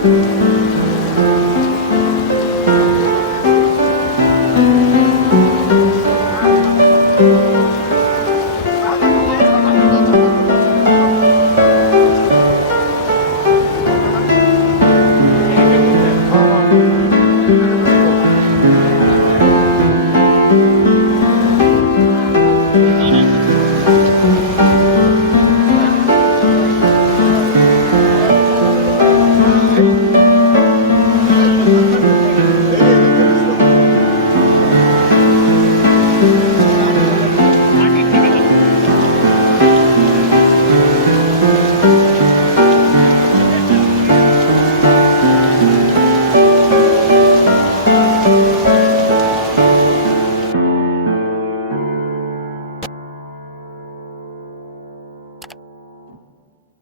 Mm-hmm.